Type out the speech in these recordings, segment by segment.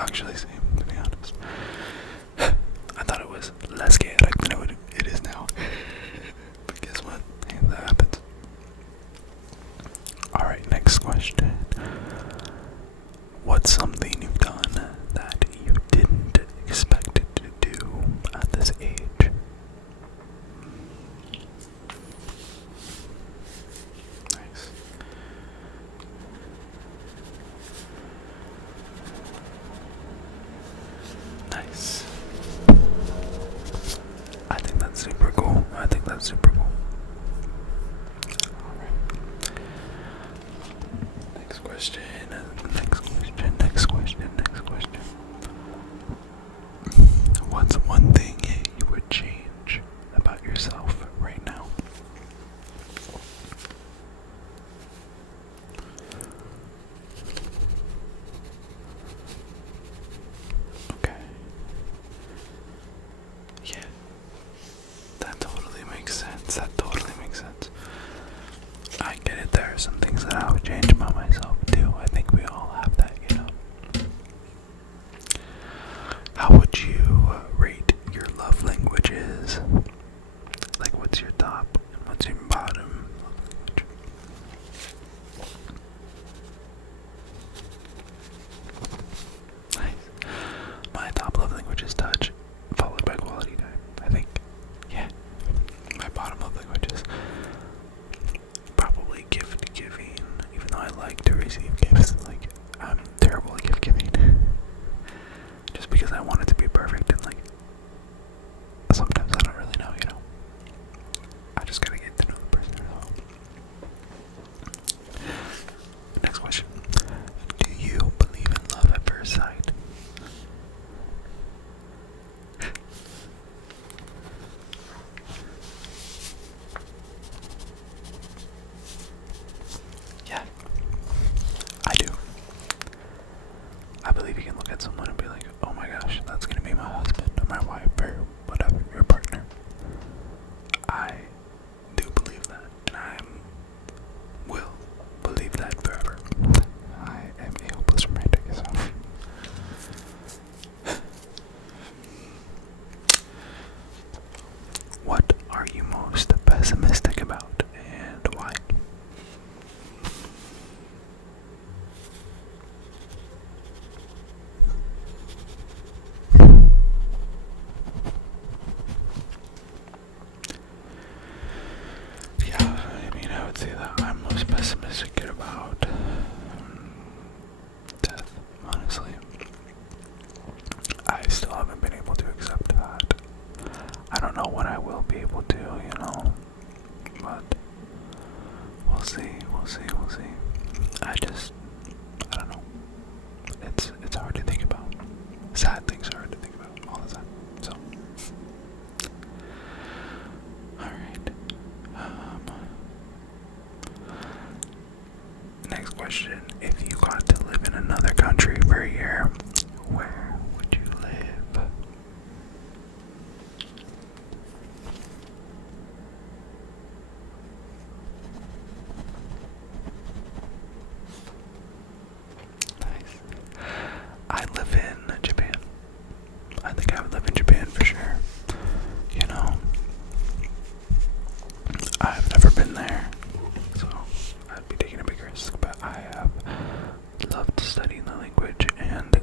Actually, same, to be honest. I thought it was less chaotic than it is now. But guess what? Hey, that happens. Alright, next question. What's something you've done that you didn't expect it to do at this age? Nice. Nice. I think that's super cool. Alright. Next question. What's one thing you would change about yourself right now? Okay. Yeah. That totally makes sense. I get it. There are some things that I would change about myself too. I think we all have that, you know. How would you rate your love languages? Like, what's your top and what's your bottom love language? Nice. My top love language is touch, followed by quality time. I think, yeah. My bottom love language is probably gift giving, even though I like to receive gifts. Like, I'm terrible at gift giving. Just because I want it to be perfect, and like, sometimes I don't really know, you know. I just gotta get to know the person as well. Next question. Do you believe in love at first sight? Yeah, I do. I believe you can look at someone and be like, oh my gosh, that's gonna be my husband or my wife or whatever, your partner. I do believe that, and I will believe that forever. I am a hopeless romantic, so. What are you most pessimistic about, and why? Yeah, I mean, I would say that I'm most pessimistic about death, honestly. I still haven't been able to accept that. I don't know when I will be able to, you know, but we'll see. I don't know. It's hard to think about. Sad things are hard to think about all the time. So, alright. Next question. If you got to live in another country for a year, where would you live? Nice. I live in Japan. I think I would live in Japan for sure. You know, I've never been there, so I'd be taking a big risk, but I have loved studying the language and the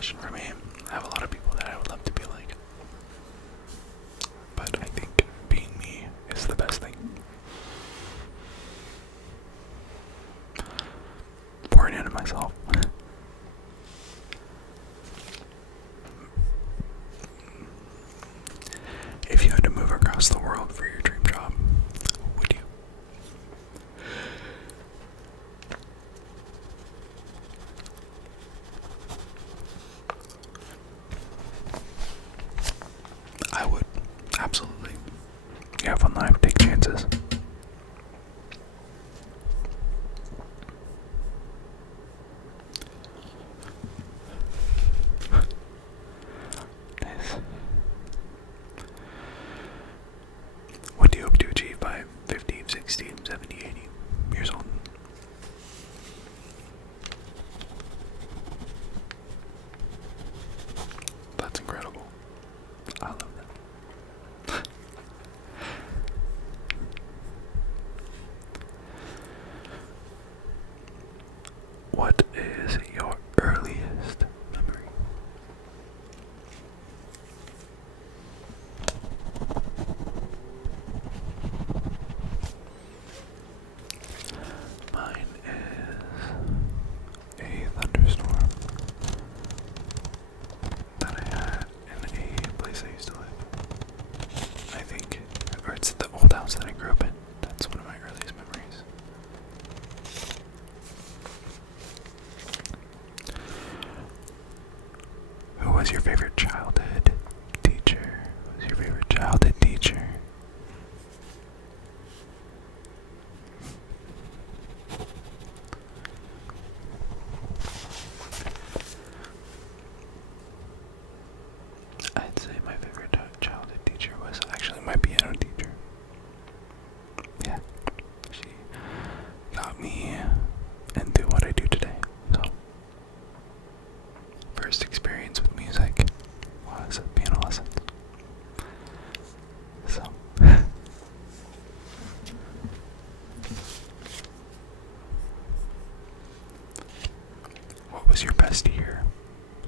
question for me. I have a lot of people that I would love to be like, but I think being me is the best thing. Pouring into myself. If you had to move across the world for your dream job, would you? I would. Absolutely. You have one life, take chances. Nice. What do you hope to achieve by 50, 60, 70, 80 years old? That's incredible. I love that. What is your earliest memory? Mine is a thunderstorm that I had in a place I used to live. I think, or it's the old house that I grew up in. That's one of my earliest memories. Who was your favorite childhood teacher? Who was your favorite childhood teacher? I'd say my favorite childhood teacher was actually my piano teacher. Yeah, she got me into what I do today. So, first experience with music was piano lessons. So, what was your best year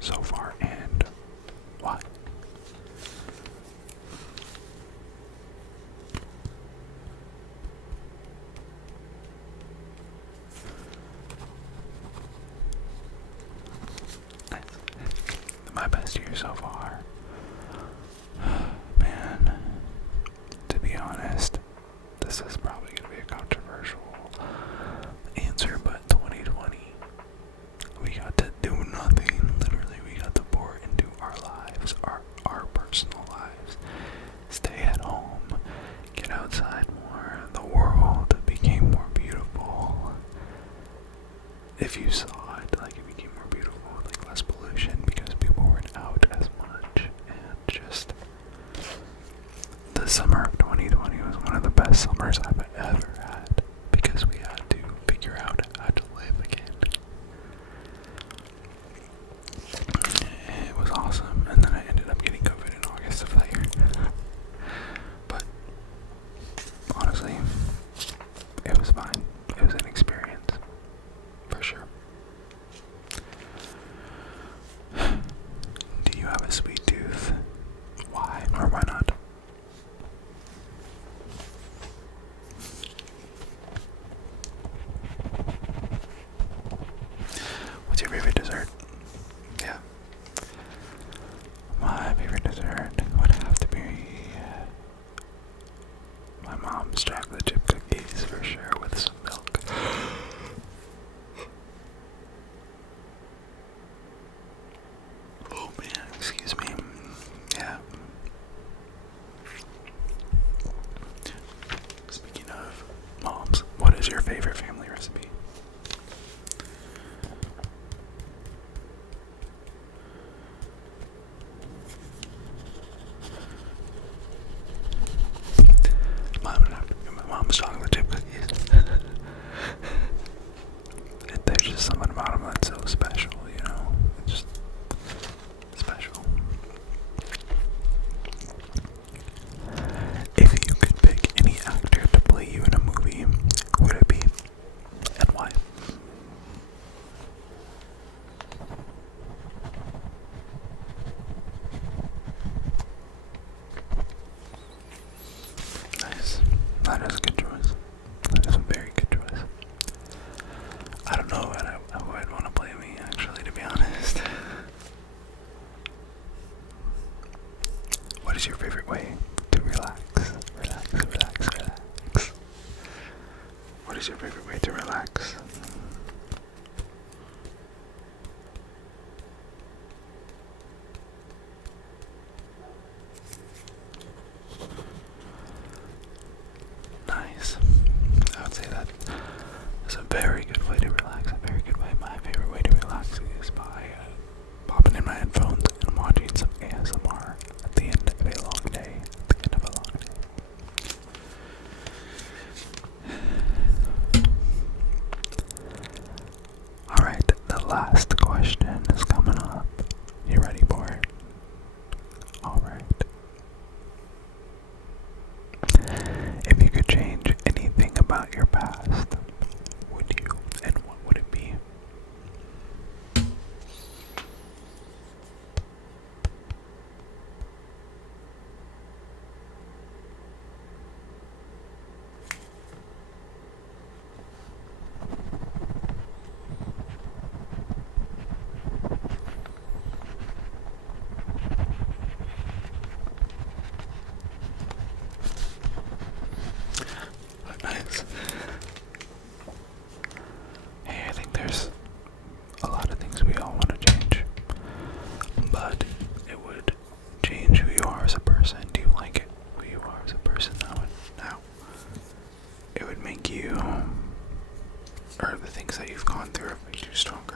so far and why? Nice. My best year so far. Man, to be honest, this is probably going to be a controversial answer, but 2020, we got to do nothing. Literally, we got to pour into our lives, our personal lives. Stay at home, get outside more. The world became more beautiful. If you saw it, like it became more beautiful, like less pollution because people weren't out as much, and just the summer of 2020 was one of the best summers I've ever had because we had to figure out how to live again. that you've gone through have made you stronger.